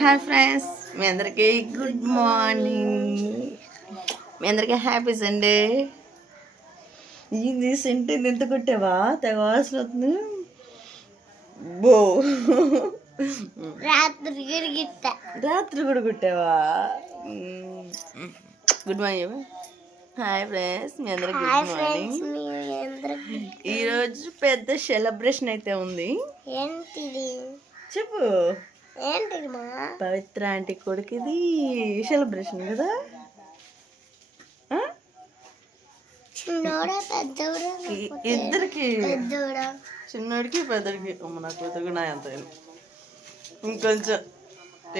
Hi friends, మీ అందరికీ good morning. మీ అందరికీ happy Sunday. ఇది సెంటే ఎంత కొట్టావా? తెగ వాసన వస్తుంది. బో రాత్రి కూడా కొట్టావా? Good morning. హాయ్ ఫ్రెండ్స్, మీ అందరికి గుడ్ మార్నింగ్. ఈరోజు పెద్ద సెలబ్రేషన్ అయితే ఉంది. ఏంటిది చెప్పు. ఏంటిది మా పవిత్ర ఆంటీ కొడుకుది సెలబ్రేషన్ కదా. చిన్నోడా పెద్దోడా? ఇద్దరికి, పెద్దోడా. చిన్నోడికి పెద్దడికి. నా కూతురు నా ఎంత ఇంకొంచెం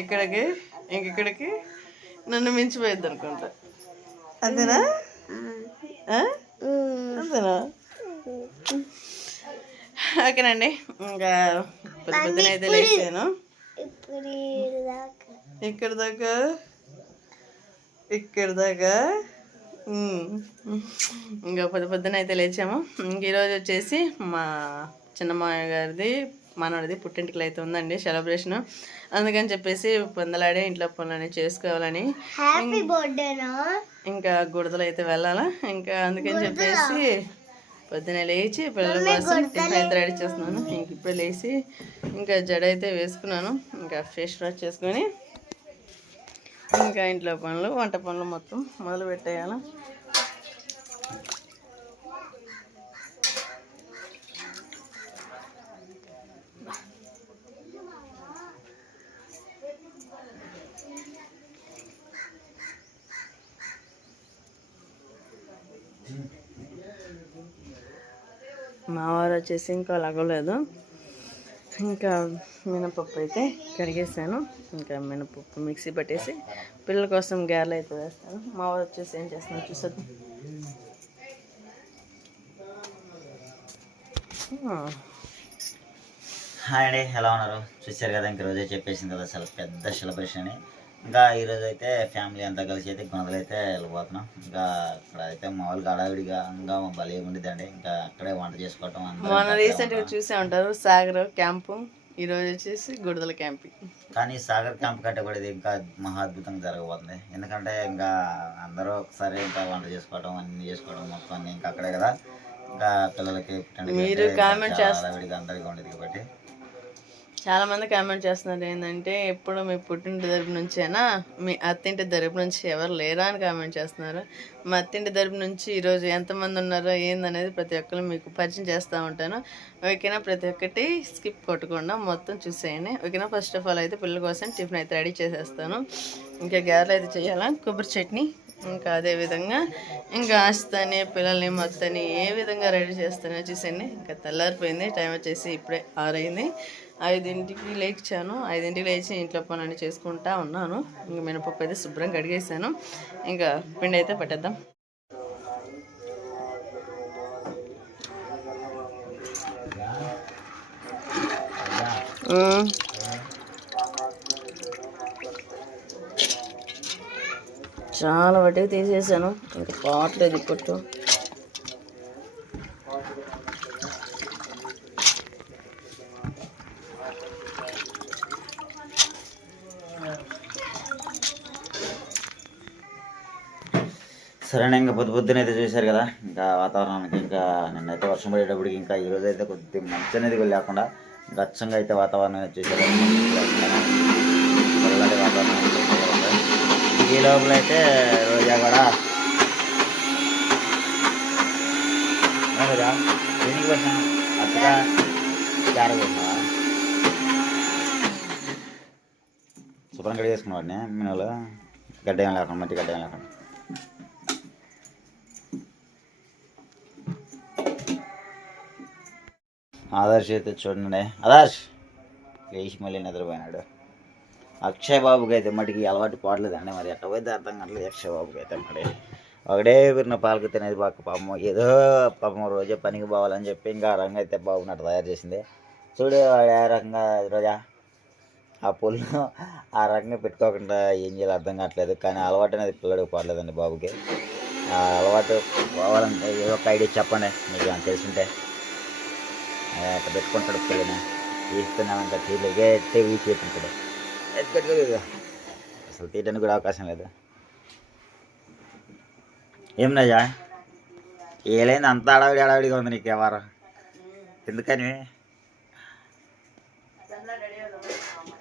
ఇక్కడికి ఇంకెక్కడికి నన్ను మించిపోయిద్ది అనుకుంటా. అంతేనా? అంతేనా? ఓకేనండి. ఇంకా పొద్దున అయితే లేచాను. ఇక్కడ దాకా ఇంకా పొద్దున అయితే లేచాము. ఇంక ఈరోజు వచ్చేసి మా చిన్నమ్మాయి గారిది మనవాడిది పుట్టింటికి అయితే ఉందండి సెలబ్రేషన్. అందుకని చెప్పేసి పొందలాడే ఇంట్లో పనులని చేసుకోవాలని, ఇంకా గుడదలు అయితే వెళ్ళాలా. ఇంకా అందుకని చెప్పేసి పొద్దున లేచి పిల్లల కోసం టిఫిన్ అయితే రెడీ చేస్తున్నాను. ఇంక ఇప్పుడు లేచి ఇంకా జడ అయితే వేసుకున్నాను. ఇంకా ఫేస్ వాష్ చేసుకొని ఇంకా ఇంట్లో పనులు వంట పనులు మొత్తం మొదలు పెట్టేయాలి. మా వారు వచ్చేసి ఇంకా లగలేదు. ఇంకా మినపప్పు అయితే కడిగేసాను. ఇంకా మినపప్పు మిక్సీ పట్టేసి పిల్లల కోసం గారెలు అయితే వేస్తాను. మా వారు వచ్చేసి ఏం చేస్తున్నాను చూసేద్దాం. హాయ్ అండి, ఎలా ఉన్నారు? చూసారు కదా, ఇంక రోజే చెప్పేసింది కదా చాలా పెద్ద సెలబ్రేషన్ అని. ఇంకా ఈరోజు అయితే ఫ్యామిలీ అంతా కలిసి అయితే గుణదలు అయితే వెళ్ళిపోతున్నాం. ఇంకా ఇక్కడ అయితే మామూలుగా అడావిడిగా ఇంకా భలే ఉండిద్దండి. ఇంకా అక్కడే వంట చేసుకోవటం. మొన్న రీసెంట్గా చూసే ఉంటారు సాగర్ క్యాంపు, ఈరోజు వచ్చేసి గుడదల క్యాంపింగ్. కానీ సాగర్ క్యాంప్ కంటే కూడా ఇది ఇంకా మహా అద్భుతంగా జరగబోతుంది. ఎందుకంటే ఇంకా అందరూ ఒకసారి ఇంకా వంట చేసుకోవటం అన్ని చేసుకోవడం మొత్తం అన్ని ఇంకా అక్కడే కదా. ఇంకా పిల్లలకి అడావిడిగా అందరికీ ఉండేది కాబట్టి చాలా మంది కామెంట్ చేస్తున్నారు ఏంటంటే, ఎప్పుడు మీ పుట్టింటి తరపు నుంచేనా, మీ అత్తింటి తరపు నుంచి ఎవరు లేరా అని కామెంట్ చేస్తున్నారు. మా అత్తింటి తరపు నుంచి ఈరోజు ఎంతమంది ఉన్నారో ఏందనేది ప్రతి ఒక్కరు మీకు పరిచయం చేస్తూ ఉంటాను. ఓకేనా? ప్రతి ఒక్కటి స్కిప్ కొట్టకుండా మొత్తం చూసేయండి. ఓకేనా? ఫస్ట్ ఆఫ్ ఆల్ అయితే పిల్లల కోసం టిఫిన్ అయితే రెడీ చేసేస్తాను. ఇంకా గారెలు అయితే చేయాలా, కొబ్బరి చట్నీ, ఇంకా అదేవిధంగా ఇంకా ఆస్తాని పిల్లల్ని మొత్తాన్ని ఏ విధంగా రెడీ చేస్తానో చూసేయండి. ఇంకా తెల్లారిపోయింది, టైం వచ్చేసి ఇప్పుడే 6 అయింది. 5ంటికి లేచాను. 5ంటికి లేచి ఇంట్లో పనులు చేసుకుంటా ఉన్నాను. ఇంకా మినపప్పు అయితే శుభ్రంగా కడిగేసాను. ఇంకా పిండి అయితే పట్టేద్దాం. చాలా వాటికి తీసేసాను. ఇంకా పాటలేదు ఇప్పుడు. సరేనా? ఇంకా పొద్దునైతే చూశారు కదా. ఇంకా వాతావరణానికి ఇంకా నిన్నైతే వర్షం పడేటప్పటికి ఇంకా ఈరోజు అయితే కొద్దిగా మంచి అనేది లేకుండా ఇంకా అచ్చంగా అయితే వాతావరణం చూసారు. చల్లటి వాతావరణం ఈ లోపల అయితే రోజా కూడా దేనికి వచ్చాను అత్తగా జారబోతున్నావా? శుభ్రం గడి చేసుకున్న వాడిని మినలు గడ్డ లేకుండా మట్టి గడ్డ లేకుండా. ఆదర్శ్ అయితే చూడండి, ఆదర్శ్ లేచి మళ్ళీ నిద్రపోయినాడు. అక్షయ్ బాబుకి అయితే మటుకి అలవాటు పోవట్లేదండి. మరి ఎట్ట పోతే అర్థం కావట్లేదు. అక్షయ్ బాబుకి అయితే మరి ఒకటే విరిన పాలకు తినేది పాపం. ఏదో పాపం రోజే పనికి పోవాలని చెప్పి ఇంకా రంగు అయితే బాబునట్టు తయారు చేసింది. చూడు వాడు ఏ రకంగా రోజా ఆ పుల్లు ఆ రకంగా పెట్టుకోకుండా ఏం చేయాలో అర్థం కావట్లేదు. కానీ అలవాటు అనేది పిల్లడికి పోవట్లేదండి బాబుకి. ఆ అలవాటు పోవాలంటే ఏదో ఒక ఐడియా చెప్పండి మీకు ఏమైనా తెలుసుంటే. అట్లా పెట్టుకుంటాడు పిల్లని తీస్తున్నామంటే తీరు గట్టి వీచి పెట్టుకుంటాడు. అసలు తీయడానికి కూడా అవకాశం లేదు. ఏం రాజా ఏలైంది అంత అడవిడిగా ఉంది నీకు ఎవరు ఎందుకని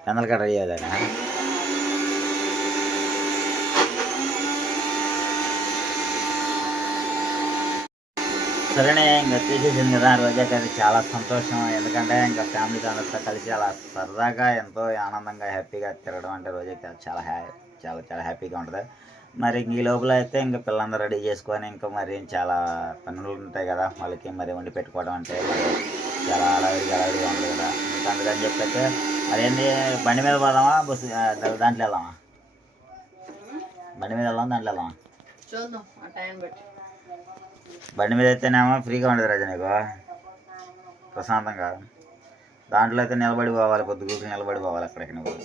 చందలకాడ రెడీ అవుదానా? సరేనే ఇంకా తీసేసింది కదా రోజాకి అది చాలా సంతోషం. ఎందుకంటే ఇంకా ఫ్యామిలీతో అందరితో కలిసి అలా సరదాగా ఎంతో ఆనందంగా హ్యాపీగా తిరగడం అంటే రోజాకి చాలా చాలా చాలా హ్యాపీగా ఉంటుంది. మరి ఈ లోపల అయితే ఇంకా పిల్లలందరూ రెడీ చేసుకొని ఇంకా మరి చాలా పనులు ఉంటాయి కదా వాళ్ళకి మరి వండి పెట్టుకోవడం అంటే మరి చాలా అడవిడిగా ఉంటుంది కదా. ఇంకా అందుకని చెప్పైతే అదేంటి బండి మీద పోదామా బస్సు దాంట్లో వెళ్దామా? బండి మీద వెళ్దాం దాంట్లో వెళ్దామా? చూద్దాం ఆ టైం బట్టి. బండి మీద అయితేనేమో ఫ్రీగా ఉండదు రాజా నీకు ప్రశాంతంగా. దాంట్లో అయితే నిలబడి పోవాలి, పొద్దుగుకి నిలబడి పోవాలి అక్కడికి నువ్వు.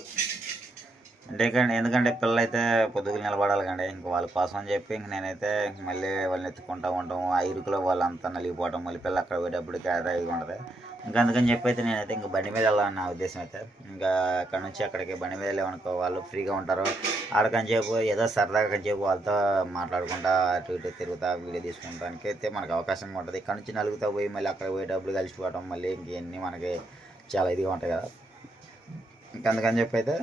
ఎందుకంటే పిల్లలు అయితే పొద్దుగులు నిలబడాలి కండి. ఇంక వాళ్ళ కోసం అని చెప్పి ఇంక నేనైతే మళ్ళీ వాళ్ళని ఎత్తుకుంటూ ఉంటాం. ఆ ఇరుకులో వాళ్ళంతా నలిగిపోవటం మళ్ళీ పిల్లలు అక్కడ పోయేటప్పటికి అదాయిగా ఉంటుంది. ఇంకా అందుకని చెప్పి అయితే నేనైతే ఇంక బండి మీద వెళ్ళాలని నా ఉద్దేశం అయితే. ఇంకా అక్కడ నుంచి అక్కడికి బండి మీద వెళ్ళామనుకో వాళ్ళు ఫ్రీగా ఉంటారు. ఆడకని చెప్పు ఏదో సరదాగా కని చెప్పు వాళ్ళతో మాట్లాడుకుంటా అటు ఇటు తిరుగుతా వీడియో తీసుకుంటానికి అయితే మనకు అవకాశంగా ఉంటుంది. ఇక్కడ నుంచి నలుగుతా పోయి మళ్ళీ అక్కడ పోయేటప్పుడు కలిసిపోవడం మళ్ళీ ఇంకన్నీ మనకి చాలా ఇదిగా ఉంటాయి కదా. ఇంకా అందుకని చెప్పి అయితే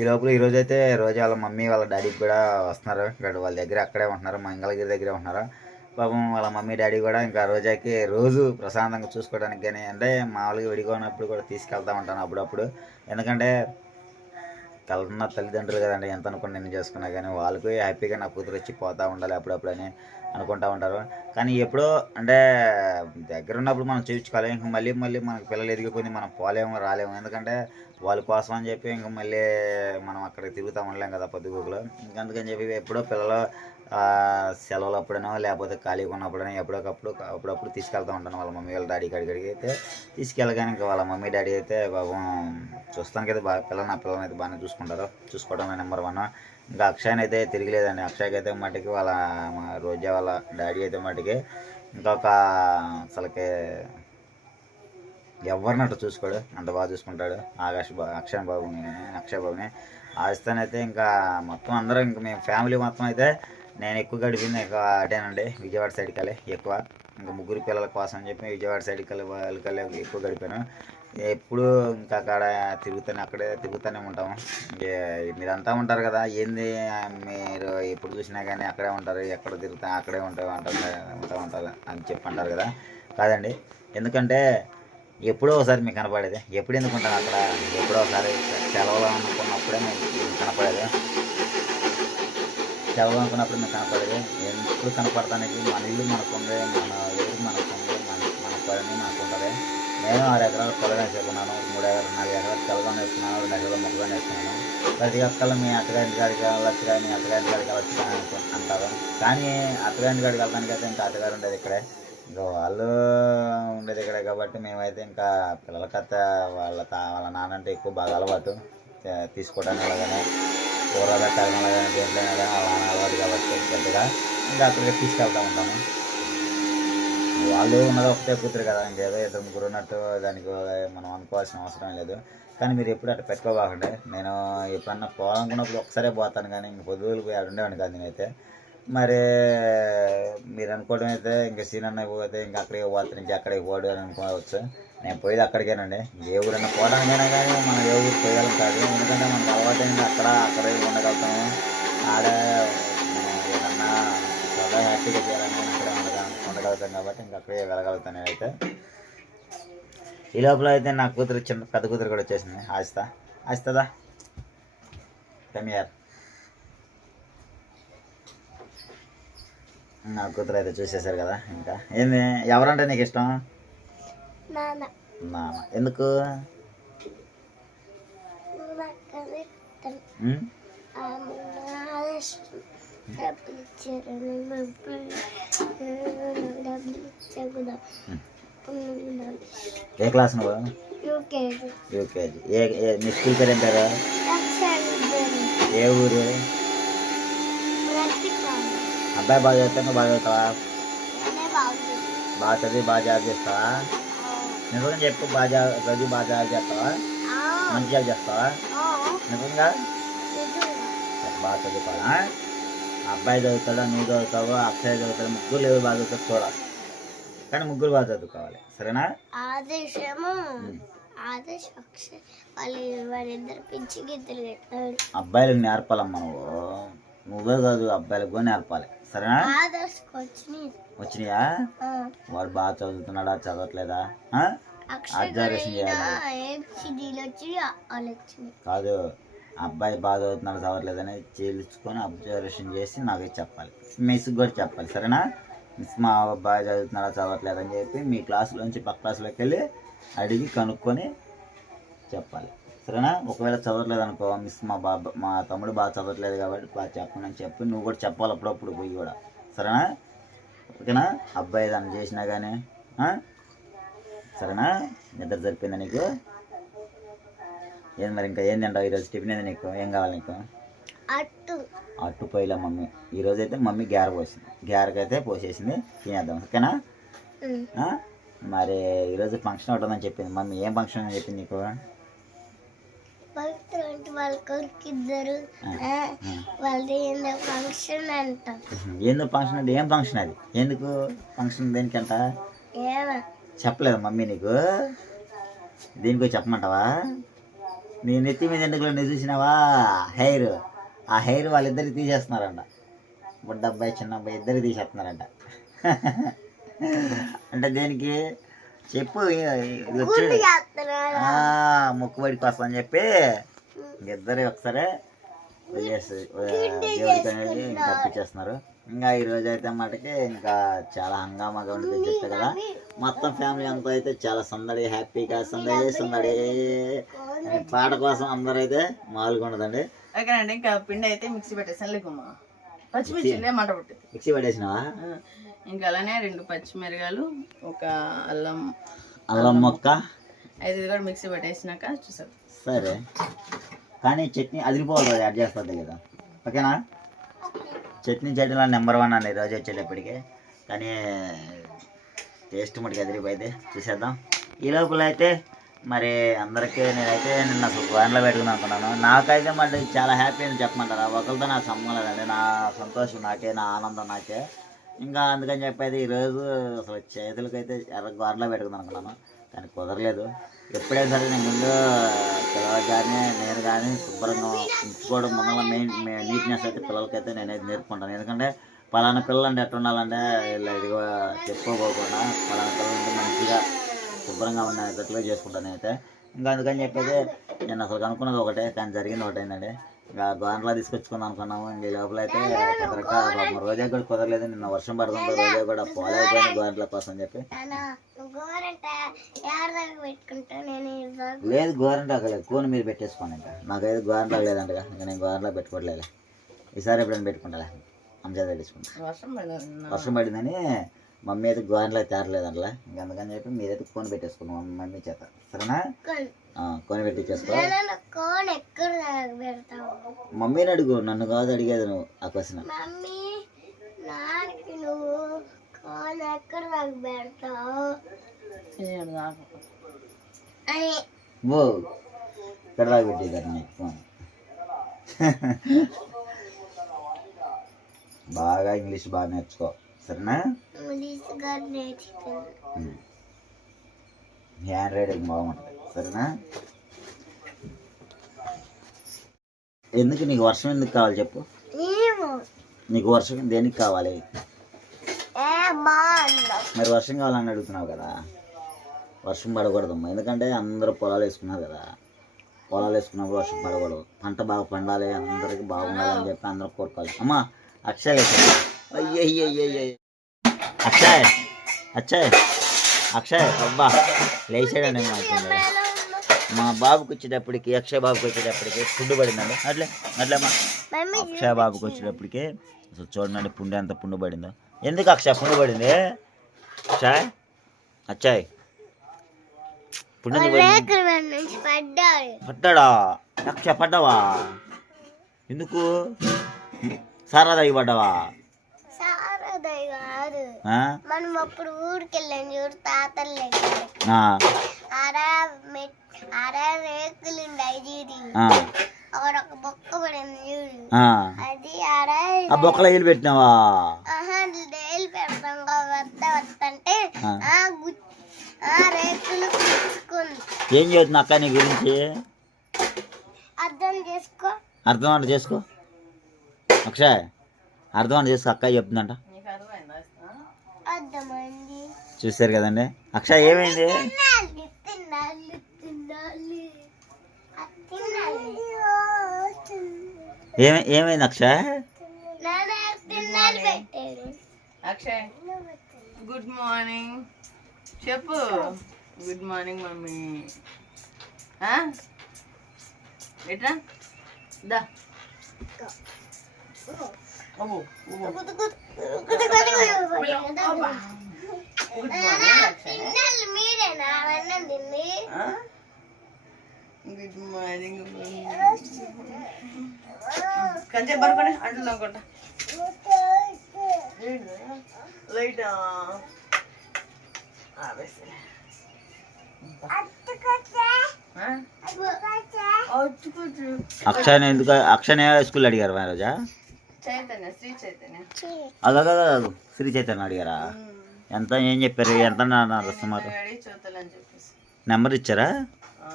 ఈ లోపల ఈరోజు అయితే రోజు వాళ్ళ మమ్మీ వాళ్ళ డాడీకి కూడా వస్తున్నారు. ఇక్కడ వాళ్ళ దగ్గర అక్కడే ఉంటున్నారు, మంగళగిరి దగ్గరే ఉంటున్నారు. పాపం వాళ్ళ మమ్మీ డాడీ కూడా ఇంకా రోజాకి రోజు ప్రశాంతంగా చూసుకోవడానికి కానీ అంటే మామూలుగా విడిగా ఉన్నప్పుడు కూడా తీసుకెళ్తా ఉంటాను అప్పుడప్పుడు. ఎందుకంటే కలున్న తల్లిదండ్రులు కదండి ఎంత అనుకుని నేను చేసుకున్నా కానీ వాళ్ళకి హ్యాపీగా నా కూతురు వచ్చి పోతూ ఉండాలి అప్పుడప్పుడు అని అనుకుంటూ ఉంటారు. కానీ ఎప్పుడో అంటే దగ్గర ఉన్నప్పుడు మనం చూపించుకోవాలి. ఇంక మళ్ళీ మనకు పిల్లలు ఎదిగిపోయింది మనం పోలేము రాలేము. ఎందుకంటే వాళ్ళ కోసం అని చెప్పి ఇంక మళ్ళీ మనం అక్కడికి తిరుగుతూ ఉండలేం కదా పొద్దుగూకులో. ఇంక అందుకని చెప్పి ఎప్పుడో పిల్లలు సెలవులు అప్పుడనో లేకపోతే ఖాళీగా ఉన్నప్పుడైనా అప్పుడప్పుడు తీసుకెళ్తూ ఉంటాను వాళ్ళ మమ్మీ వాళ్ళ డాడీ కాడికి అయితే తీసుకెళ్ళగానే ఇంకా వాళ్ళ మమ్మీ డాడీ అయితే పాపం చూస్తానికి అయితే బాగా నా పిల్లల్ని అయితే బాగానే చూసుకోవడం నెంబర్ 1. ఇంకా అక్షయ్ని అయితే తిరిగిలేదండి. అక్షయ్కి అయితే మట్టికి వాళ్ళ రోజా వాళ్ళ డాడీ అయితే మట్టికి ఇంకొక అసలుకి ఎవరినట్టు చూసుకోడు, అంత బాగా చూసుకుంటాడు. అక్షయ్ బాబుని ఆస్తానైతే ఇంకా మొత్తం అందరూ ఇంకా మేము ఫ్యామిలీ మొత్తం అయితే నేను ఎక్కువ గడిపింది ఎక్కువ అటేనండి విజయవాడ సైడ్కి వెళ్ళి ఎక్కువ. ఇంకా ముగ్గురు పిల్లల కోసం అని చెప్పి విజయవాడ సైడ్కి వెళ్ళి ఎక్కువ గడిపాను. ఎప్పుడు ఇంకా అక్కడ తిరుగుతూనే ఉంటాము. మీరంతా ఉంటారు కదా ఏంది మీరు ఎప్పుడు చూసినా కానీ అక్కడే ఉంటారు, ఎక్కడ తిరుగుతా అక్కడే ఉంటారు అని చెప్పి అంటారు కదా. కాదండి, ఎందుకంటే ఎప్పుడో ఒకసారి మీకు కనపడేది. ఎప్పుడు ఎందుకుంటాను అక్కడ ఎప్పుడో ఒకసారి సెలవులు అనుకున్నప్పుడే మీకు కనపడేది. సెలవులు అనుకున్నప్పుడు మీకు కనపడేది. ఎప్పుడు కనపడటానికి మన ఇల్లు మనకుంది, మన ఊరు మనకుంది, మన పని మనకు ఉంటుంది. నేను 6 ఎకరాలు పొలం వేసుకున్నాను, 3 ఎకరాలు 4 ఎకరాలు తెల్లగా వేసుకున్నాను, 2 ఎకరాలు మొక్కగా వేసుకున్నాను. ప్రతి ఒక్కళ్ళు మీ అత్తగారింటి కాడికి వెళ్ళొచ్చు కానీ మీ అత్తగారింటి కాడికి వెళ్ళొచ్చు కానీ అంటారు. కానీ అత్తగారింటి కాడికి వెళ్ళడానికి అయితే ఇంకా అత్తగారు ఉండేది ఇక్కడే, ఇంకా వాళ్ళు ఉండేది ఇక్కడే. కాబట్టి మేమైతే ఇంకా పిల్లలకత్త వాళ్ళ నాన్న అంటే ఎక్కువ బాగా అలవాటు తీసుకోవడానికి అలాగనే కూర పెట్టాలని అలాగనే దేంట్లోనే కానీ వాళ్ళ నాన్న అలవాటు కాబట్టి పెద్దగా ఇంకా అక్కడికి తీసుకెళ్తూ ఉంటాము. వాళ్ళు ఉన్నది ఒకటే కూతురు కదా, ఇంకేదో 2-3 ఉన్నట్టు దానికి మనం అనుకోవాల్సిన అవసరం లేదు. కానీ మీరు ఎప్పుడు అట్లా పెట్టుకోబాకండి. నేను ఎప్పుడన్నా పోవాలనుకున్నప్పుడు ఒకసారే పోతాను కానీ ఇంక పొద్దులు పోయి ఉండేవాడిని కాదు నేనైతే. మరి మీరు అనుకోవడం అయితే ఇంకా సీనన్న పోతే ఇంకా అక్కడికి పోతాను ఇంకా అక్కడికి పోడు అని అనుకోవచ్చు. నేను పోయేది అక్కడికేనండి. ఏ ఊరైనా పోవడానికైనా కానీ మనం ఏ ఊరికి పోయాలని కాదు. ఎందుకంటే మనకు అలవాటైంది అక్కడే ఉండగలుగుతాము. ఆడే ఏమన్నా చాలా హ్యాపీగా చేయాలని అక్కడే ఉండగలుగుతాం కాబట్టి ఇంకా అక్కడే వెళ్ళగలుగుతాను నేనైతే. ఈ లోపల అయితే నా కూతురు పెద్ద కూతురు కూడా వచ్చేసింది. ఆస్తా కమియార్ నా కూతురు అయితే చూసేశారు కదా. ఇంకా ఏంది ఎవరంటే నీకు ఇష్టం? నాన్న. ఎందుకు? ఏ క్లాస్ నువ్వు? యూకేజీ. యూకేజీ. మీ స్కూల్ పేరు ఏంటారా? ఏ ఊరు? అబ్బాయి బాగా చదువుతా, నువ్వు బాగా చదువుతావా? బాగా చదివి బాగా జాబ్ చేస్తావా? నిజంగా చెప్పు, బాగా చదివి బాగా జాబ్ చేస్తావా? మంచి జాబ్ చేస్తావా? నిజంగా బాగా చదువుకోవాలా? అబ్బాయి చదువుతాడా, నువ్వు చదువుతావు, అక్షయ్ చదువుతాడు, ముగ్గురు ఎవరు బాగా చదువుతారు చూడాలి. కానీ ముగ్గురు బాగా చదువుకోవాలి, సరేనా? అబ్బాయిలకు నేర్పాలమ్మా నువ్వే కాదు, అబ్బాయిలకు కూడా నేర్పాలి, సరేనా? వచ్చినాయా? వాడు బాగా చదువుతున్నాడా, చదవట్లేదా? అబ్జర్వేషన్ చేయాలి. కాదు, అబ్బాయి బాగా చదువుతున్నాడు చదవట్లేదని తెలుసుకొని అబ్జర్వేషన్ చేసి నాకు చెప్పాలి, మిస్కి కూడా చెప్పాలి, సరేనా? మిస్ మా అబ్బాయి చదువుతున్నాడా చదవట్లేదని చెప్పి మీ క్లాసులోంచి పక్క క్లాసులోకి వెళ్ళి అడిగి కనుక్కొని చెప్పాలి, సరేనా? ఒకవేళ చదవట్లేదు అనుకో, మిస్ మా తమ్ముడు బాగా చదవట్లేదు కాబట్టి బాగా చెప్పండి అని చెప్పి నువ్వు కూడా చెప్పాలి అప్పుడప్పుడు పోయి కూడా, సరేనా? ఓకేనా? అబ్బాయి దాన్ని చేసినా కానీ, సరేనా? నిద్ర సరిపోయిందా నీకు? ఏం మరి ఇంకా ఏం తింటావు ఈరోజు? టిఫిన్ ఏంది నీకు? ఏం కావాలి నీకు? అట్టు పోయిలా మమ్మీ. ఈరోజు అయితే మమ్మీ గ్యార పోసింది, గ్యారకైతే పోసేసింది, తినేద్దాం, ఓకేనా? మరి ఈరోజు ఫంక్షన్ ఒకటి ఉందని చెప్పింది మమ్మీ. ఏం ఫంక్షన్ అని చెప్పింది నీకు? ఎందుకు ఫంక్షన్ అంటే ఏం ఫంక్షన్ అది? ఎందుకు ఫంక్షన్, దేనికంట చెప్పలేదు మమ్మీ నీకు? దేనికో చెప్పమంటావా? నీ నెత్తి మీద ఎందుకు నువ్వు చూసినావా హెయిర్? ఆ హెయిర్ వాళ్ళిద్దరికి తీసేస్తున్నారంట, బుడ్డ అబ్బాయి చిన్న అబ్బాయి ఇద్దరికి తీసేస్తున్నారంట. అంటే దేనికి చెప్పు? మొక్కుబడి కోసం అని చెప్పి ఇద్దరు ఒకసారి దేవుడికి అనేది తప్పించేస్తున్నారు. ఇంకా ఈరోజు అయితే మటుకి ఇంకా చాలా హంగామాగా ఉంటుంది చెప్తా కదా. మొత్తం ఫ్యామిలీ అంతా అయితే చాలా సందడి, హ్యాపీగా సందడి పాట కోసం అందరూ అయితే మామూలుగా ఉండదండి. ఓకేనండి, ఇంకా పిండి అయితే మిక్సీ పెట్టేసాను. లేకుమ్మా పచ్చిమిర్చి మంట పుట్టింది, మిక్సీ పట్టేసినావా? ఇంకా అలానే 2 పచ్చిమిరకాయలు, ఒక అల్లం మొక్క, 5 కూడా మిక్సీ పెట్టేసినాక చూసారు. సరే, కానీ చట్నీ అదిరిపోవాలి, యాడ్ చేస్తుంది కదా, ఓకేనా? చట్నీలో నెంబర్ 1 అండి ఈరోజు వచ్చేటప్పటికి. కానీ టేస్ట్ మటుకు అదిరిపోయింది, చూసేద్దాం. ఈ లోపల అయితే మరి అందరికీ నేనైతే నిన్న అసలు గోన్లో పెట్టుకుందాం అనుకున్నాను. నాకైతే మళ్ళీ చాలా హ్యాపీ అని చెప్పమంటారా? ఒకరితో నాకు సంబంధం లేదండి, నా సంతోషం నాకే, నా ఆనందం నాకే. ఇంకా అందుకని చెప్పేది ఈరోజు అసలు చేతులకైతే గోన్లో పెట్టుకుందాం అనుకున్నాను, కానీ కుదరలేదు. ఎప్పుడైనా సరే నేను ముందు పిల్లలకి కానీ నేను కానీ శుభ్రంగా ఉంచుకోవడం ముందర మెయిన్ నీట్నెస్ అయితే పిల్లలకైతే నేనైతే నేర్పుకుంటాను. ఎందుకంటే పలానా పిల్లలు అంటే ఎట్లా ఉండాలంటే ఇలా ఇదిగో చెప్పుకోకుండా పలానా పిల్లలు అంటే మంచిగా శుభ్రంగా ఉండేటట్టుగా చేసుకుంటాను నేనైతే. ఇంకా అందుకని చెప్పేది నేను అసలు అనుకున్నది ఒకటే, కానీ జరిగింది ఒకటేందండి. ఇంకా గోన్లా తీసుకొచ్చుకుందాం అనుకున్నాము. ఇంక ఈ లోపల అయితే కుదరక రోజా కూడా కుదరలేదు. నిన్న వర్షం పడుతుంది, రోజా కూడా పోలేకపోయింది గోన్ల కోసం చెప్పి. లేదు గోరంట అక్కలేదు, కూని మీరు పెట్టేసుకోండి. ఇంకా నాకైతే గోరంట లేదంటగా, ఇంకా నేను గోరంలో పెట్టుకోవట్లేదు. ఈసారి ఎప్పుడైనా పెట్టుకుంటా, అంజా పెట్టేసుకుంటా. వర్షం పడిందని మమ్మీ అయితే గోరంలో తేరలేదంటలా, ఇంకా అందుకని చెప్పి మీరైతే కొని పెట్టేసుకున్నాం మమ్మీ చేత, సరేనా? కొని పెట్టించేసుకో. మమ్మీని అడుగు, నన్ను కాదు అడిగేది నువ్వు ఆ క్వశ్చన్. ఓ ఇక్కడ దాకా పెట్టేదాన్ని నీకు బాగా ఇంగ్లీష్ బాగా నేర్చుకో, సరేనా? హ్యాండ్ రైటింగ్ బాగుంటుంది, సరేనా? ఎందుకు నీకు వర్షం ఎందుకు కావాలి చెప్పు? నీకు వర్షం దేనికి కావాలి? మరి వర్షం కావాలని అడుగుతున్నావు కదా. వర్షం పడకూడదమ్మా, ఎందుకంటే అందరూ పొలాలు వేసుకున్నారు కదా. పొలాలు వేసుకున్నప్పుడు వర్షం పడకూడదు, పంట బాగా పండాలి, అందరికి బాగుండాలి అని చెప్పి అందరూ కోరుకోవాలి. అమ్మా అక్షయ్ అయ్యయ్యయ్యయ్య అక్షయ్ అక్షయ్ అక్షయ్ అబ్బా లేచాడండి. మా బాబుకి వచ్చేటప్పటికి, అక్షయ్ బాబుకి వచ్చేటప్పటికి పుండు పడిందండి. అట్లే అట్లేమ్మా అక్షయ్ బాబుకి వచ్చేటప్పటికి అసలు చూడండి పుండు ఎంత పుండు పడిందో. ఎందుకు అక్షయ్ పుండు పడింది? అక్షయ్ అచ్చాయ్ పుట్టిన రేకుల మీద నుంచి పడ్డాడు. పడ్డాడా? అక్ష పడ్డావా? ఎందుకు? సారా తాగి పడ్డావా? సారదయ్య కాదు, ఆ? మనం అప్పుడు ఊరికి వెళ్ళాం చూడు తాతలు ఆ, ఆరా రేకులు ఉండాయి చూడు, ఆ, అక్కడ ఒక బొక్క పడింది చూడు, ఆ. అది ఆరా ఆ బొక్కలో వేలు పెట్టినావా? డైలీ పెడతాం వస్తంటే ఆ. ఆ రేకులు గుచ్చుకుంది. ఏం చేస్తుంది అక్క నీ గురించి? అర్థం చేసుకో. అర్థం అంటే చేసుకో అక్షయ్, అర్థం అంటే చేసుకో. అక్క చెప్తుందంట. నీకు అర్థమైందా? అర్థమైంది. చూసారు కదండి. అక్షయ్ ఏమైంది? తిన్నాలి తిన్నాలి తిన్నాలి ఏమైంది అక్షయ్? నాన్న తిన్నాలి పెట్టారు. అక్షయ్ గుడ్ మార్నింగ్ చెప్పు. Good morning mummy. ఎట్రా దా. అబ్బో, అబ్బో. Good morning Akshay. తిన్నాలి మీరేనా అన్నం తింది? గుడ్ మార్నింగ్ కంచె పడుకోండి అంటున్నా అనుకుంటా. లైట్ అక్షయ్ ఎందుకు? అక్షయ్ స్కూల్ అడిగారు మా రోజా? చైతన్య, శ్రీ చైతన్య. అదగదు శ్రీ చైతన్య అడిగారా? ఎంత ఏం చెప్పారు? ఎంత సుమారు అడిగి చూద్దాలని చెప్పేసి నెంబర్ ఇచ్చారా? ఆ.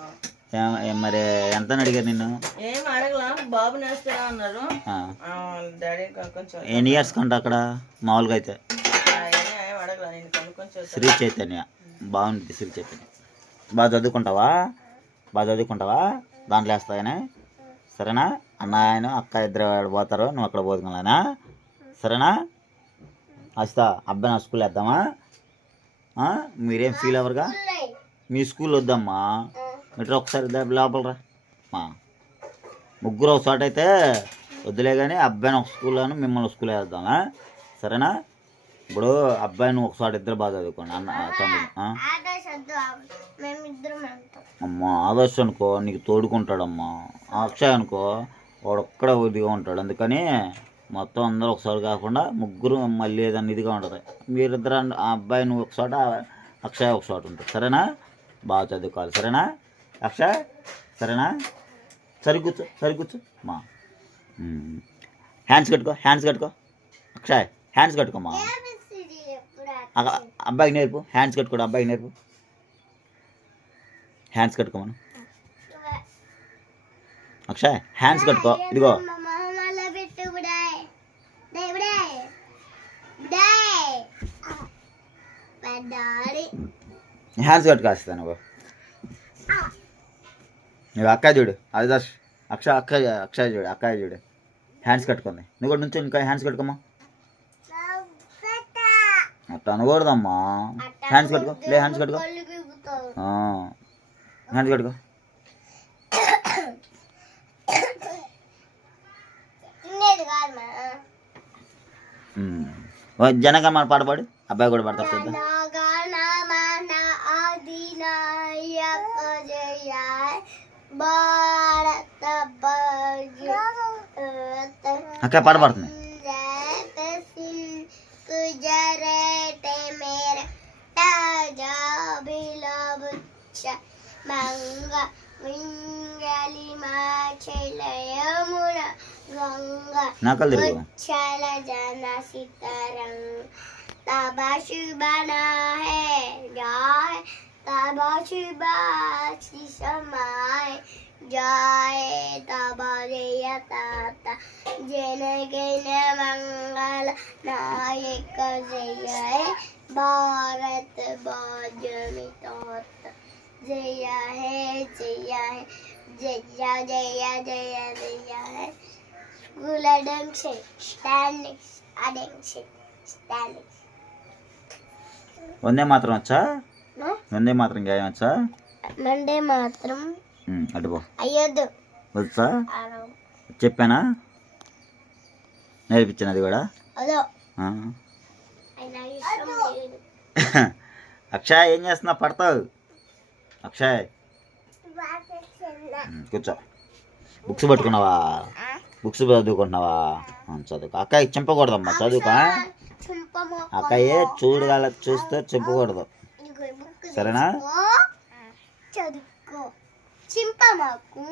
మరి ఎంత అడిగారు నిన్ను? ఏం అడగలా, బాబు నేస్తారా అన్నారు. ఆ. డాడీ కొంచెం ఎన్ని ఇయర్స్ కంట అక్కడ మామూలుగా అయితే? ఏం అడగలా, నేను కనుక్కొని చూద్దాం. శ్రీ చైతన్య బాగుంటుంది. శ్రీ చైతన్య బాగా చదువుకుంటావా? బాగా చదువుకుంటావా? దాంట్లో వేస్తాయని సరేనా? అన్న ఆయన అక్క ఇద్దరు పోతారు, నువ్వు అక్కడ పోతున్నానా? సరేనా? వస్తా అబ్బాయి నా స్కూల్ వేద్దామా? మీరేం ఫీల్ అవ్వరుగా? మీ స్కూల్ వద్దమ్మా, ఇట్లా ఒకసారి లోపలరా. మా ముగ్గురు ఒక చోట అయితే వద్దులే కానీ అబ్బాయిని ఒక స్కూల్లోను మిమ్మల్ని స్కూల్ వేద్దామా? సరేనా? ఇప్పుడు అబ్బాయిని ఒక చోట ఇద్దరు బాగా చదువుకోండి అన్న తమ్ముడు. అమ్మా ఆదర్శ్ అనుకో నీకు తోడుకుంటాడమ్మా. అక్షయ్ అనుకో వాడొక్కడే ఇదిగా ఉంటాడు. అందుకని మొత్తం అందరూ ఒకసారి కాకుండా ముగ్గురు మళ్ళీ ఏదన్నా ఇదిగా ఉంటుంది. మీరిద్దరు ఆ అబ్బాయి నువ్వు ఒక చోట, అక్షయ్ ఒక చోట ఉంటుంది. సరేనా? బాగా చదువుకోవాలి. సరేనా అక్షయ్? సరేనా? సరికూర్చో సరికూర్చో మా. హ్యాండ్స్ కట్టుకో, హ్యాండ్స్ కట్టుకో అక్షయ్, హ్యాండ్స్ కట్టుకోమ్మా. అబ్బాయికి నేర్పు, హ్యాండ్స్ కట్టుకోడు. అబ్బాయికి నేర్పు, హ్యాండ్స్ కట్టుకోమను. అక్షయ్ హ్యాండ్స్ కట్టుకో. ఇదిగో హ్యాండ్స్ కట్టుకొస్తా నువ్వు. నువ్వు అక్క చూడు, అదిదాస్ అక్షయ్ చూడు, అక్కయ్య చూడు హ్యాండ్స్ కట్టుకుంది. నువ్వు కూడా నుంచి ఇంకా హ్యాండ్స్ కట్టుకోమ్మా. అట్లా అనకూడదమ్మా. హ్యాండ్స్ కట్టుకో, లే హ్యాండ్స్ కట్టుకో, హ్యాండ్స్ కట్టుకో. జనగా మన పాట పాడు, అబ్బాయి కూడా పాడతారు చూద్దాం. అక్క పాట పాడుతుంది. నాకల్ తిరుగు तबा शुबना है जाए तबा शुबा समाए जाए तबा जयता जन गण मंगल नायक जय भारत बाजमित जय है जय है जय जय जय जय है स्कूल अडंग से स्टैंडिंग स्टैंडिंग వందే మాత్రం వచ్చా? వందే మాత్రం గాయం వచ్చా? వందే మాత్రం అటుపో అయ్యొద్దు వచ్చా? చెప్పానా? నేర్పించాను అది కూడా. అక్షయ్ ఏం చేస్తున్నావు? పడతావు. అక్షయ్ కూర్చో. బుక్స్ పట్టుకున్నావా? బుక్స్ చదువుకుంటున్నావా? చదువుకో. అక్కయ్య చింపకూడదమ్మా, చదువుకో. అక్కయ్యే చూస్తే చింపకూడదు, సరేనా? చదువుకో, చింపమాకు.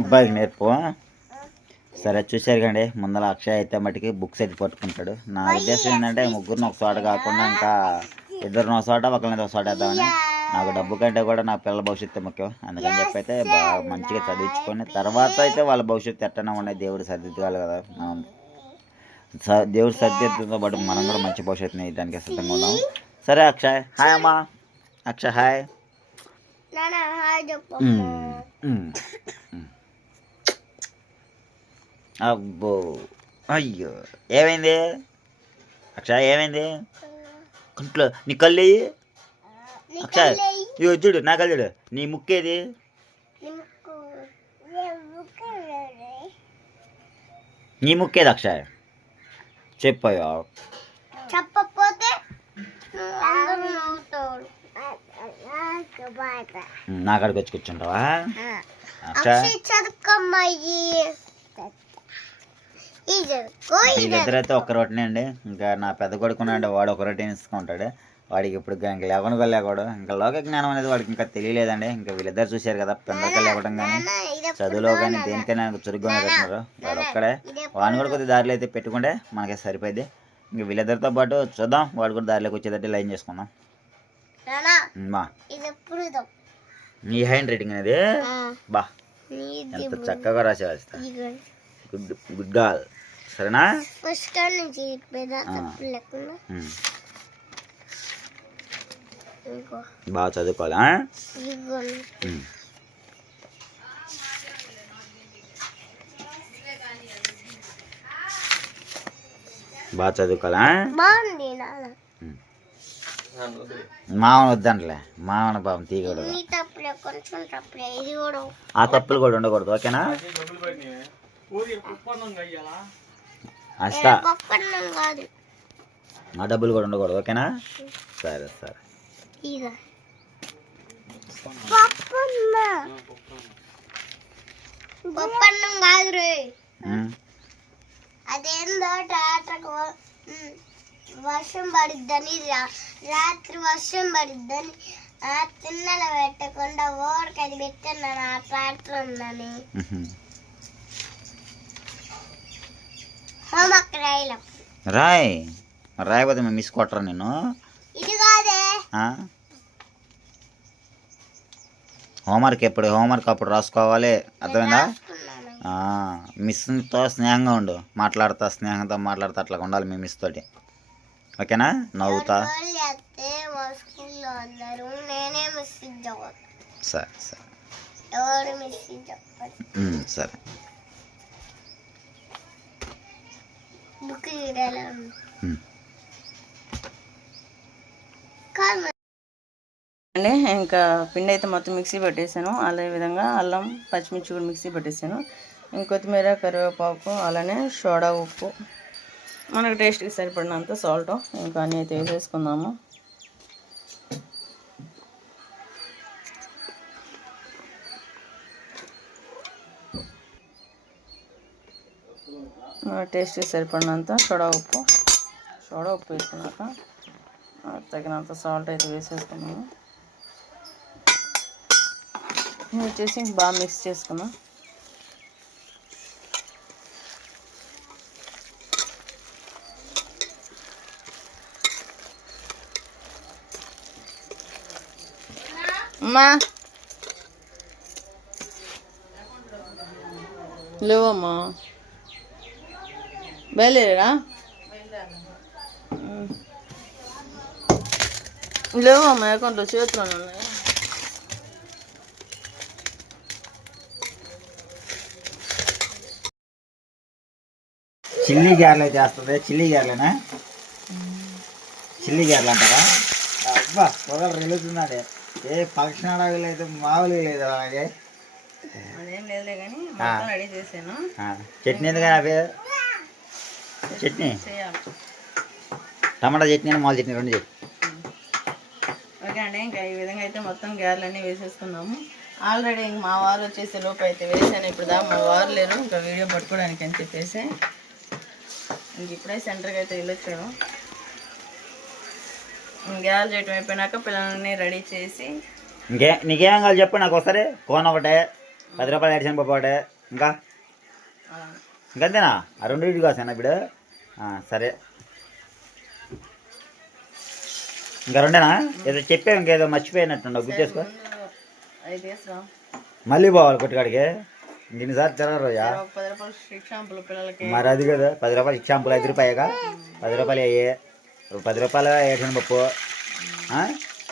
అబ్బాయికి నేర్పు. సరే చూశారు కండి, ముందర అక్షయ్ అయితే మటుకి బుక్స్ అయితే పట్టుకుంటాడు. నా ఉద్దేశం ఏంటంటే ముగ్గురిని ఒక చోట కాకుండా ఇంకా ఇద్దరిని ఒక చోట ఒకరిని ఒక చోట వేద్దామని. నాకు డబ్బు కంటే కూడా నా పిల్లల భవిష్యత్తు ముఖ్యం. అందుకని చెప్పి అయితే బాగా మంచిగా చదివించుకొని తర్వాత అయితే వాళ్ళ భవిష్యత్తు ఎట్టనే ఉన్నాయి, దేవుడు సర్దిద్దాలి కదా. దేవుడు సర్దిద్దుతో పాటు మనం కూడా మంచి భవిష్యత్తుని ఇవ్వడానికి సిద్ధంగా ఉన్నాం. సరే అక్షయ్ హాయ్ అమ్మా. అక్షయ్ హాయ్. అబ్బో అయ్యో ఏమైంది అక్షయ్? ఏమైంది? కంట్లో నీ కళ్ళు అక్షయ్? ఇగో చూడు నా కళ్ళు చూడు. నీ ముక్కేది? నీ ముక్కేది అక్షయ్? చెప్పయ్యా. చెప్పకపోతే నా కాడికి వచ్చి కూర్చుంటావా అక్షయ్? వీళ్ళిద్దరైతే ఒక్క రొట్టెనే అండి. ఇంకా నా పెద్ద కొడుకున్నాడు, వాడు ఒక రొట్టెని ఇసుకుంటాడు. వాడికి ఇప్పుడు ఇంకా లేకుండా లేకూడదు. ఇంకా లోక జ్ఞానం అనేది వాడికి ఇంకా తెలియలేదండి. ఇంకా వీళ్ళిద్దరు చూశారు కదా, పెందక లేవడం కానీ చదువులో కానీ దేనికైనా చురుగ్గా పెడుతున్నారు. వాడు ఒక్కడే. వాడిని కూడా కొద్ది దారిలో అయితే పెట్టుకుంటే మనకి సరిపోయింది. ఇంక వీళ్ళిద్దరితో పాటు చూద్దాం, వాడు కూడా దారిలోకి వచ్చేటట్టు లైన్ చేసుకుందాం. మా నీ హ్యాండ్ రైటింగ్ అనేది బా ఎంత చక్కగా రాసేస్తా. గుడ్ గుడ్ గర్ల్, సరేనా? బాగా చదువుకోవాలా? బాగా చదువుకోవాలా? మామను వద్దంటలే, మామన పాపం తీయకూడదు. ఆ తప్పులు కూడా ఉండకూడదు, ఓకేనా? అస్తా ఆ డబ్బులు కూడా ఉండకూడదు, ఓకేనా? సరే సరే. అదేందో టాటకు వర్షం పడిద్దని రాత్రి వర్షం పడిద్దని తిన్నెల పెట్టకుండా ఓడికది పెట్టినాను ఆ ట్రాక్టర్ ఉందని. హోంవర్క్ రాయ్ రాయకపోతే మేము మిస్ కొట్టరా నేను? ఇది కాదే హోంవర్క్. ఎప్పుడు హోంవర్క్ అప్పుడు రాసుకోవాలి, అర్థమైందా? మిస్తో స్నేహంగా ఉండు, మాట్లాడతా స్నేహంతో మాట్లాడతా అట్లా ఉండాలి మీ మిస్ తోటి, ఓకేనా? నవ్వుతా. సరే సరే సరే. అండి ఇంకా పిండి అయితే మొత్తం మిక్సీ పెట్టేసాను. అదే విధంగా అల్లం పచ్చిమిర్చి కూడా మిక్సీ పెట్టేసాను. ఇంకొత్తిమీర కరివేపాకు అలానే సోడా ఉప్పు మనకు టేస్ట్కి సరిపడినంత సాల్ట్ ఇంకా అన్నీ అయితే వేసేసుకుందాము. మన టేస్ట్కి సరిపడినంత సోడా ఉప్పు వేసుకున్నాక తగినంత సాల్ట్ అయితే వేసేసుకున్నాము. వచ్చేసి బాగా మిక్స్ చేసుకున్నాం. అమ్మా లేవమ్మా, బయలుదేరా లేవమ్మా, అకౌంట్లో చేతిలోనే ఉన్నాయి. చిల్లీ గారెలు అయితే వస్తుంది. చిల్లీ గారెలేనా? చిల్లీ గారెలు అంటారా? అబ్బా పొగలు వెలుగుతున్నాడే. ఏ ఫంక్షన్ అడగలేదు అయితే మామూలుగా లేదు. అలాగే అదేం లేదులే కానీ మొత్తం రెడీ చేశాను. చట్నీ ఎందుకని అవి చట్నీ చేయాలి. టమాటా చట్నీ మామూలు చట్నీ రెండు చెప్పు. ఓకే అండి, ఇంకా ఈ విధంగా అయితే మొత్తం గారెలన్నీ వేసేసుకున్నాము. ఆల్రెడీ ఇంక మా వారు వచ్చేసే లోపు అయితే వేసాను. ఇప్పుడు దా మా వారు లేరు ఇంకా వీడియో పట్టుకోవడానికి అని చెప్పేసి ఇంక ఇప్పుడే సెంటర్కి అయితే వెళ్ళొచ్చాను. గారెలు చేయటం అయిపోయినాక పిల్లల్ని రెడీ చేసి నీకేం కావాలి చెప్పు, నాకు వస్తుంది. కోన్ ఒకటే, 10 రూపాయలు ఏడిశనగపప్పు ఒకటే, ఇంకంతేనా? ఆ రెండు ఇటు కాసాను ఇప్పుడు. సరే, ఇంకా రెండేనా? ఏదో చెప్పావు, ఇంకేదో మర్చిపోయినట్టుండవు, గుర్తేసుకో. అయితే వేస్తాం. మళ్ళీ పోవాలి కొట్టుకాడికి, దీనిసారి తిరగరు రోజా. 10 రూపాయలు స్ట్రీట్ షాంపులు పిల్లలకి. మరి అది కదా, 10 రూపాయలు ఎగ్జాంపుల్, 5 రూపాయగా, 10 రూపాయలు అయ్యి, 10 రూపాయలు ఏడిశనగపప్పు,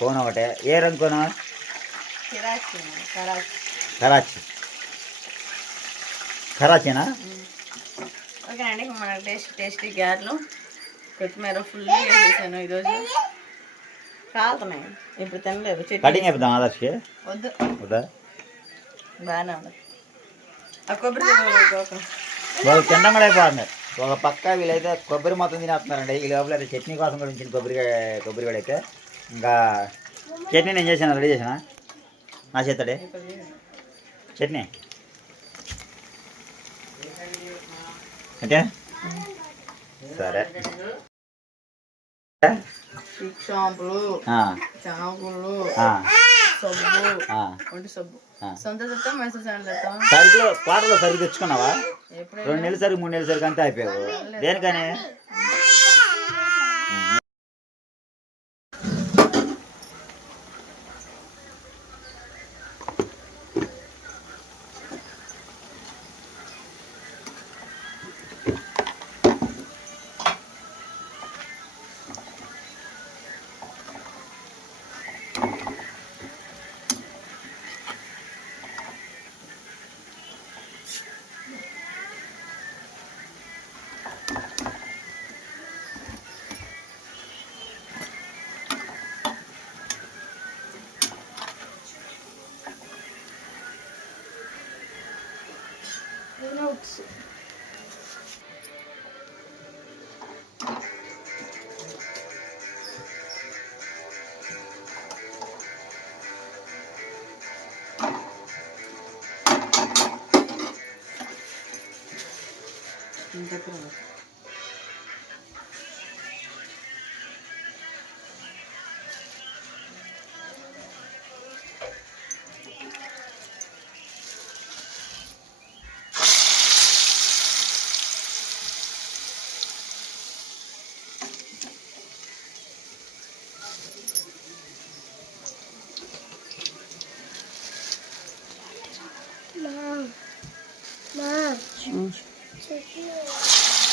కోన్ ఒకటే. ఏ రంగు కోను? కరాచీ. కరాచీనా? ఓకేనండి, మన టేస్టీ గారెలు కొత్తిమీర ఫుల్ వేసేసాను ఈరోజు. కాలుతున్నాయి, ఇప్పుడు తినలేదు. కటింగ్ అయిపోతాం ఆదర్శకి. వద్దు వద్దా? బాగానే ఉంది. ఆ కొబ్బరి వాళ్ళు తినడం కూడా అయిపోతుంది. ఒక పక్క వీళ్ళైతే కొబ్బరి మొత్తం తినేస్తున్నారండి. ఈ లోపల అయితే చట్నీ కోసం కూడా ఉంచింది కొబ్బరి కూడా అయితే. ఇంకా చట్నీ నేను చేశాను, రెడీ చేసిన నా చేస్తాడే చట్నీ అంటే. సరే, షాంపులు, చాకులు, సబ్బు, ఒంటి సబ్బు, సొంత చెత్త మైసూర్ శాండల్ సరుకులు పాటలో సరుకు తెచ్చుకున్నావా? 2 నెలల సరుకు 3 నెలల సరుకు అంతా అయిపోయావు. దేనికని?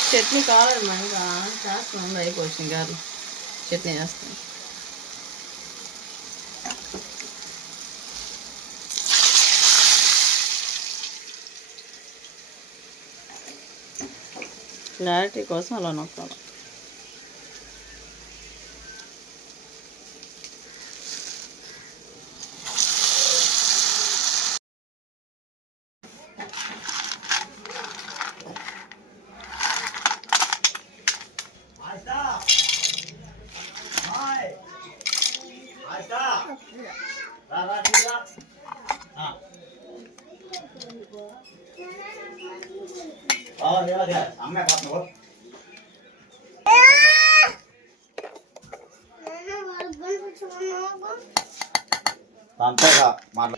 చట్నీ కావాలి ఇంకా చేస్తాను. అయిపోతుంది గారు చట్నీ చేస్తాను. క్లారిటీ కోసం అలా నొక్కాలి. అంతేగా మాట్లా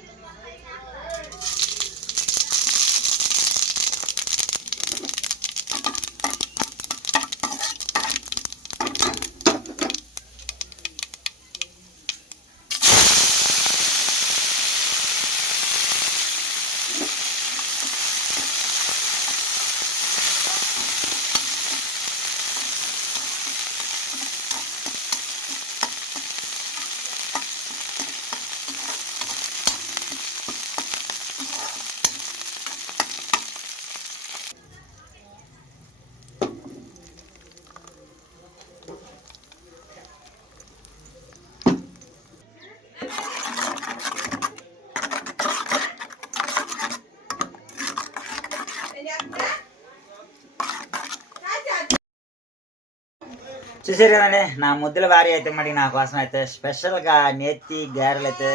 చూసారు కదండి నా ముద్దుల భార్య అయితే మరి నా కోసం అయితే స్పెషల్గా నేతి గారెలు అయితే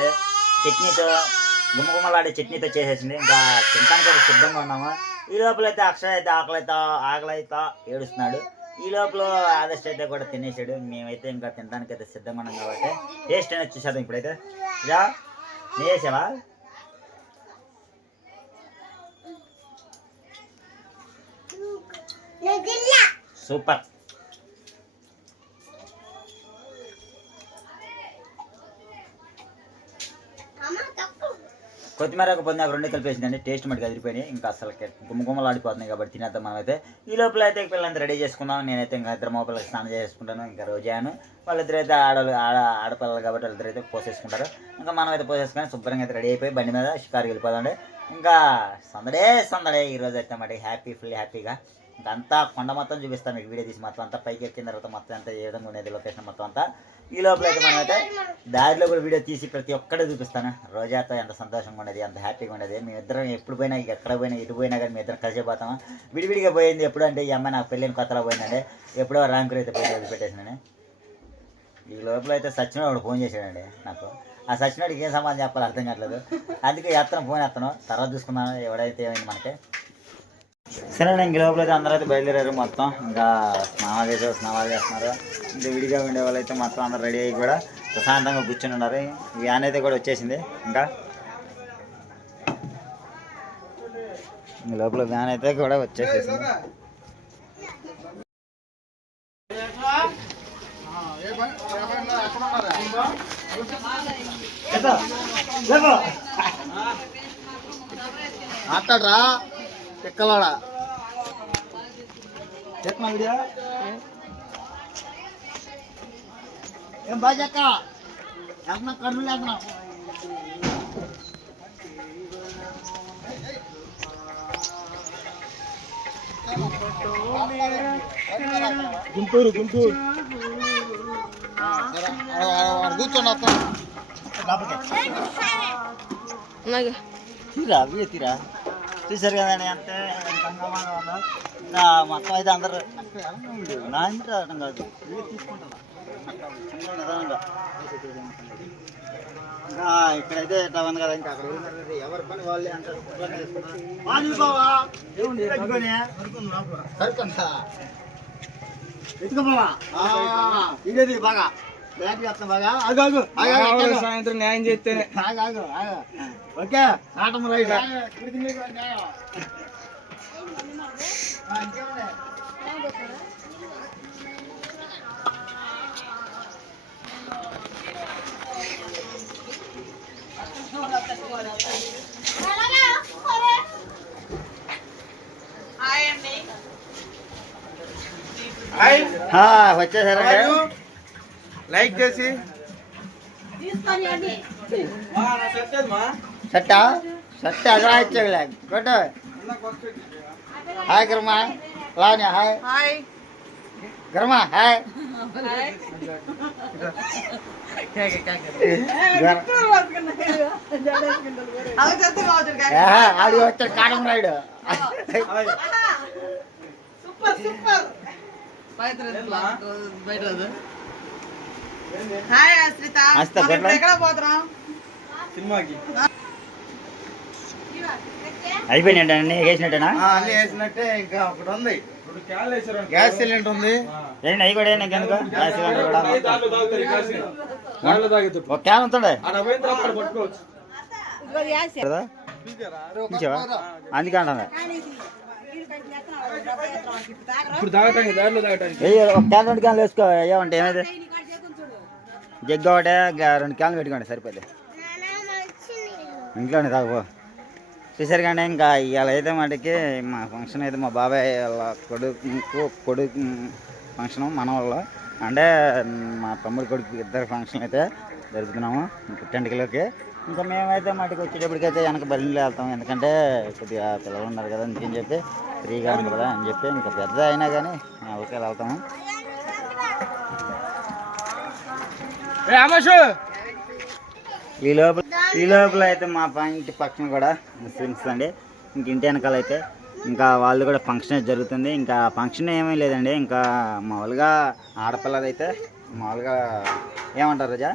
చట్నీతో గుమ్మగుమ్మలాడే చట్నీతో చేసేసింది. ఇంకా తినడానికి అయితే సిద్ధంగా ఉన్నాము. ఈ లోపల అయితే అక్షయ్ అయితే ఆకలి ఏడుస్తున్నాడు. ఈ లోపల ఆదర్శ్ అయితే కూడా తినేసాడు. మేమైతే ఇంకా తినడానికి అయితే సిద్ధంగా ఉన్నాం కాబట్టి టేస్ట్ అనేది చూసేద్దాం. ఇప్పుడైతే ఇలా నేసావా సూపర్. కొత్తిమీర ఒక నాకు రెండు కలిపేసిందండి. టేస్ట్ మటుకు అదిరిపోయినాయి. ఇంకా అసలు గుమ్మగుమ్మలు ఆడిపోతున్నాయి కాబట్టి తినేద్దాం మనం అయితే. ఈ లోపల అయితే పిల్లలంతా రెడీ చేసుకుందాం. నేనైతే ఇంకా ఇద్దరు మోపిల్లకి స్నానం చేసుకుంటాను. ఇంకా రోజాను వాళ్ళిద్దరు అయితే ఆడపిల్లలు కాబట్టి వాళ్ళిద్దరు అయితే పోసేసుకుంటారు. ఇంకా మనం అయితే పోసేసుకొని శుభ్రంగా అయితే రెడీ అయిపోయి బండి మీద షికారుకి వెళ్ళిపోదండి. ఇంకా సందడే ఈరోజు అయితే మరి ఫుల్ హ్యాపీగా ఇంకా అంతా కొండ మొత్తం చూపిస్తాను మీకు వీడియో తీసి మొత్తం అంతా పైకి ఎక్కిన తర్వాత మొత్తం అంతా ఏ విధంగా ఉండేది లొకేషన్ మొత్తం అంతా. ఈ లోపల అయితే మనం అయితే దారిలో కూడా వీడియో తీసి ప్రతి ఒక్కటే చూపిస్తాను. రోజాతో ఎంత సంతోషంగా ఉండేది, ఎంత హ్యాపీగా ఉండేది. మేమిద్దరం ఎప్పుడు పోయినా ఎక్కడ పోయినా ఇటు పోయినా కానీ మీ ఇద్దరం కలిసి పోతాము. విడివిడిగా పోయింది ఎప్పుడు అంటే ఈ అమ్మాయి నాకు పెళ్ళిన కొత్తలో పోయిందండి. ఎప్పుడో ర్యాంకులు అయితే పోయి వదిలిపెట్టేసినాను. ఈ లోపల అయితే సచినోడు ఫోన్ చేశాడండి నాకు. ఆ సచినోడికి ఏం సమాధానం చెప్పాలి అర్థం కావట్లేదు. అందుకే ఫోన్ ఎత్తాను తర్వాత చూసుకున్నాను ఎవడైతే ఏమైంది మనకి. సరే ఇంక లోపల అయితే అందరూ అయితే బయలుదేరారు మొత్తం. ఇంకా స్నానాలు చేస్తున్నారు. ఇంకా విడిగా ఉండే వాళ్ళు అయితే మొత్తం అందరూ రెడీ అయ్యి కూడా ప్రశాంతంగా కూర్చొని ఉన్నారు. వ్యాన్ అయితే కూడా వచ్చేసింది. ఇంకా లోపల వ్యాన్ అయితే కూడా వచ్చేసేసింది. మాట్లాడరా ఎక్కలాడా చెప్పిన వీడియో ఏం బాజక్క వెళ్తున్నా కర్నూలు వెళ్తున్నా. గుంటూరు కూర్చోండి తీరా చూసారు కదండి అంతే ఇంకా మొత్తం అయితే అందరు నా ఇంటి రావడం కాదు తీసుకుంటారు. ఇంకా ఇక్కడైతే ఎట్లా ఉంది కదా ఇంకా అక్కడ ఎవరి పని వాళ్ళే అంటారు. ఎత్తుకోపోవా ఇదేది బాగా బ్యాటరీ వస్తాం బాగా సాయంత్రం న్యాయం చేస్తేనే ఓకే ఆటం రైట్. వచ్చేసారా లైక్ చేసి సట్టా సట్ట అలా ఇచ్చేలే కొట్ట. హాయ్ గర్మా లానే హాయ్ గర్మా హాయ్ ఆడి వచ్చాడు కాటం రాయుడు. అయిపోయినట్టు అన్ని వేసినట్టేనా? అన్ని వేసినట్టే. ఇంకా ఒకటి ఉంది గ్యాస్ సిలిండర్ ఉంది. ఏంటి అవి కూడా ఎందుకు గ్యాస్ సిలిండర్ కూడా ఒక క్యాన్ ఉంటుండే అందుకే అంటుందా ఒక క్యాన్ 2 క్యాన్లు వేసుకో. ఏమంటే ఏమైతే జగ్గు ఒకటే 2 క్యాన్లు పెట్టుకోండి సరిపోతే ఇంట్లోనే తాగుపో. చూసారు కానీ ఇంకా ఇవాళ అయితే మటుకి మా ఫంక్షన్ అయితే మా బాబాయ్ వాళ్ళ కొడుకు ఫంక్షను మన వాళ్ళు అంటే మా తమ్ముడు కొడుకు ఇద్దరు ఫంక్షన్ అయితే జరుపుతున్నాము పుట్టెంటికలకి. ఇంకా మేమైతే మటుకు వచ్చేటప్పటికైతే వెనక బలిలో వెళ్తాం. ఎందుకంటే కొద్దిగా పిల్లలు ఉన్నారు కదా అందుకని చెప్పి ఫ్రీగా ఉంది కదా అని చెప్పి ఇంకా పెద్ద అయినా కానీ ఓకే వెళ్తాము. ఈ లోపల అయితే మా ఇంటి పక్కన కూడా ముస్లిమ్స్ అండి. ఇంక ఇంటి వెనకాల అయితే ఇంకా వాళ్ళు కూడా ఫంక్షన్ జరుగుతుంది. ఇంకా ఫంక్షన్ ఏమీ లేదండి, ఇంకా మామూలుగా ఆడపిల్లదైతే మామూలుగా ఏమంటారు రోజా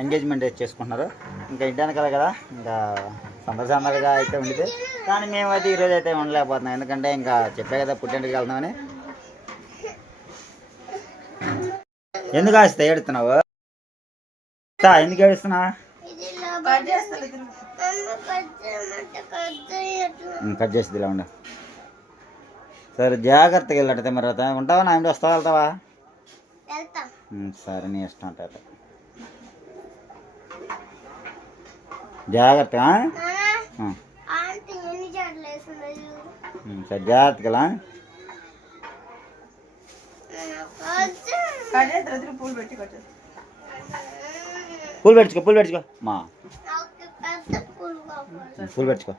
ఎంగేజ్మెంట్ చేసుకుంటున్నారు. ఇంకా ఇంటి వెనకాల కదా ఇంకా సందర్గా అయితే ఉండేది, కానీ మేమైతే ఈరోజు అయితే ఉండలేకపోతున్నాం. ఎందుకంటే ఇంకా చెప్పే కదా పుట్టింటికి వెళ్దామని. ఎందుకు ఆస్తా ఏడుతున్నావు? ఎందుకు ఏడుస్తున్నా? కట్ చేస్తుంది ఇలా ఉండ. సరే జాగ్రత్తగా వెళ్ళట్టే మరి ఉంటావా? నా ఇంటి వస్తావా వెళ్తావా? సరే నీ ఇష్టం అంటే జాగ్రత్తగా. సరే జాగ్రత్తగా. పూలు పెట్టుకో మా పూలు పెట్టుకో.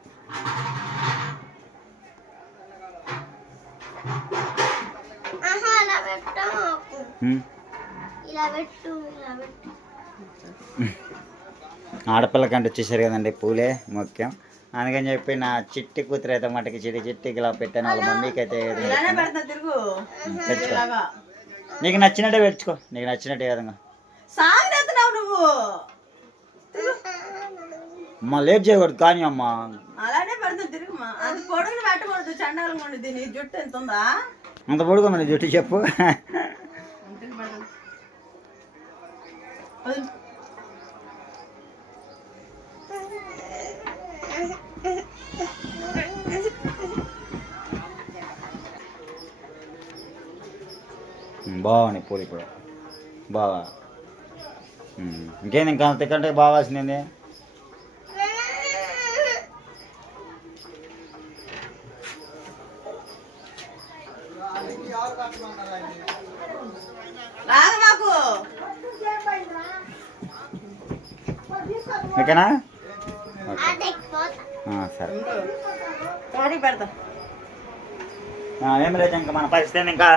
ఆడపిల్లకంటే వచ్చేసారు కదండి పూలే ముఖ్యం, అందుకని చెప్పి నా చిట్టి కూతురు అయితే మటుకి చిట్టికి ఇలా పెట్టాను. వాళ్ళ మమ్మీకి అయితే పెట్టుకో, నీకు నచ్చినట్టే పెట్టుకో, నీకు నచ్చినట్టే కదంగా. అమ్మా లేట్ చేయకూడదు కానీ అమ్మా అలానే పెడతా తిరుగుమా. అది పొడుగుని పెట్టకూడదు, చండాలంగా ఉండేది. నీ జుట్టు ఎంత ఉందా? అంత పొడుగుందా నీ జుట్టు చెప్పు. బాగున్నాయి పూలు ఇప్పుడు బాగా. ఇంకేంది ఇంకా అంతకంటే బాగాల్సింది. ఓకేనా? సరే పెడతా. ఏం లేదు ఇంకా మన పరిస్థితి. ఇంకా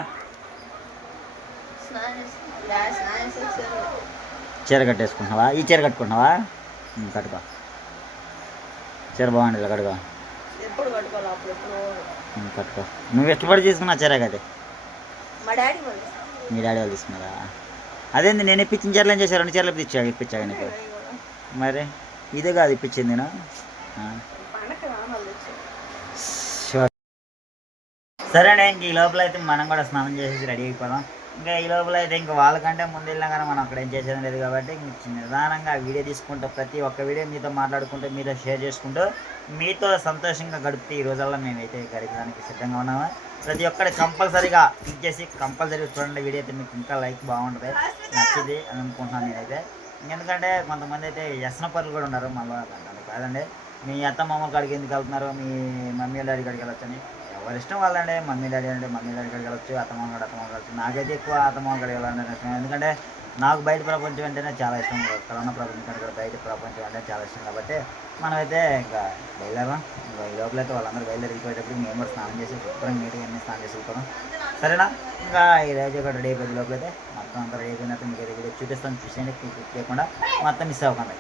చీర కట్టేసుకుంటున్నావా? ఈ చీర కట్టుకుంటున్నావా? కట్టుకో, చీర బాగుంది ఇలా కట్టుకో. కట్టుకో, నువ్వు ఇష్టపడి తీసుకున్నా చీర కదే. మీ డాడీ వాళ్ళు తీసుకున్నారా? అదేంది నేను ఇప్పించిన చీరలు ఏం చేశారు? 2 చీరలు ఇప్పించాగా నీకు. మరి ఇదే కాదు ఇప్పించింది నేను. సరేనే, ఇంక ఈ లోపల అయితే మనం కూడా స్నానం చేసేసి రెడీ అయిపోదాం. ఇంకా ఈ లోపల అయితే ఇంకా వాళ్ళకంటే ముందు వెళ్ళినా కానీ మనం అక్కడ ఏం చేసేది లేదు కాబట్టి నిదానంగా వీడియో తీసుకుంటూ ప్రతి ఒక్క వీడియో మీతో మాట్లాడుకుంటూ మీతో షేర్ చేసుకుంటూ మీతో సంతోషంగా గడిపితే ఈ రోజుల్లో మేమైతే గడపడానికి సిద్ధంగా ఉన్నాము. ప్రతి ఒక్కటి కంపల్సరీగా క్లిక్ చేసి కంపల్సరీగా చూడండి. వీడియో అయితే మీకు ఇంకా లైక్ బాగుంటుంది, నచ్చింది అని అనుకుంటున్నాను నేనైతే. ఎందుకంటే కొంతమంది అయితే వ్యసన పనులు కూడా ఉన్నారు. మళ్ళీ కాదండి, మీ అత్త మామూలు కాడికి ఎందుకు వెళ్తున్నారు, మీ మమ్మీ డాడీ కాడికి వెళ్ళొచ్చని. ఎవరి ఇష్టం వాళ్ళండి. మమ్మీ డాడీ అంటే మమ్మీ డాడీ కాడికి వెళ్ళొచ్చు, అత్తమామ వెళ్ళొచ్చు. నాకైతే ఎక్కువ అత్తమామ కాడికి వెళ్ళాలని ఇష్టం. ఎందుకంటే నాకు బయట ప్రపంచం అంటేనే చాలా ఇష్టం. కరోనా ప్రపంచం కంటే బయట ప్రపంచం అంటే చాలా ఇష్టం కాబట్టి మనమైతే ఇంకా బయలుదేరాం. ఇంకా ఈ లోపల అయితే వాళ్ళందరూ బయలుదేరిపోయేటప్పుడు మేము కూడా స్నానం చేసి శుభ్రంగా నీట్గా అన్నీ స్నానం చేసి వెళ్ళిపోతాం. సరేనా? ఇంకా ఈ రోజు కూడా రెడీ అయిపోయింది. లోపలైతే మొత్తం అంతా రెడీ అయిపోయినట్టు మీకు వీడియో చూపిస్తాను. చూసేయండి, క్లిక్ చేయకుండా మొత్తం మిస్ అవ్వకండి.